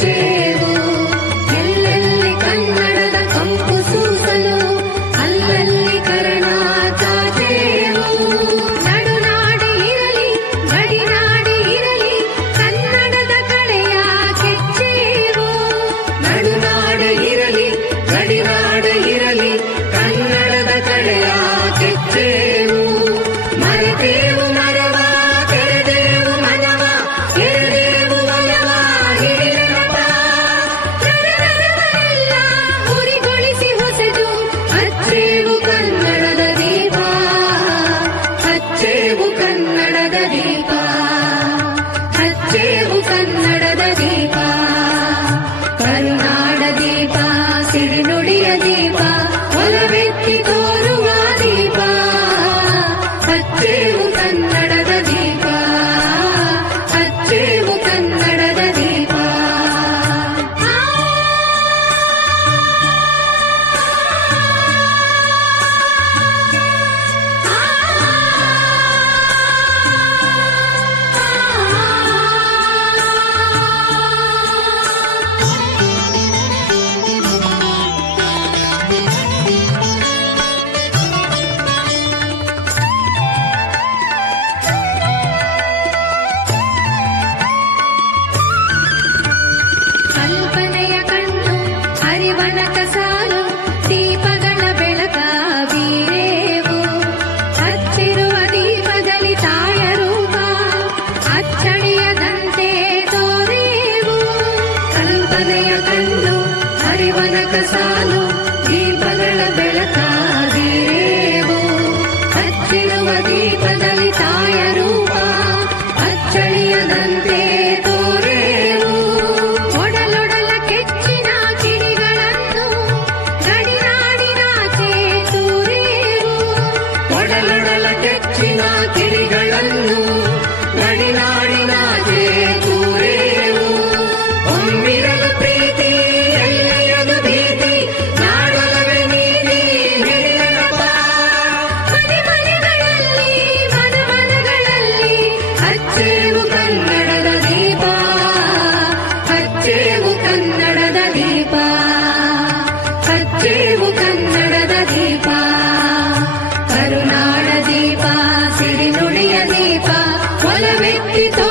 City. grito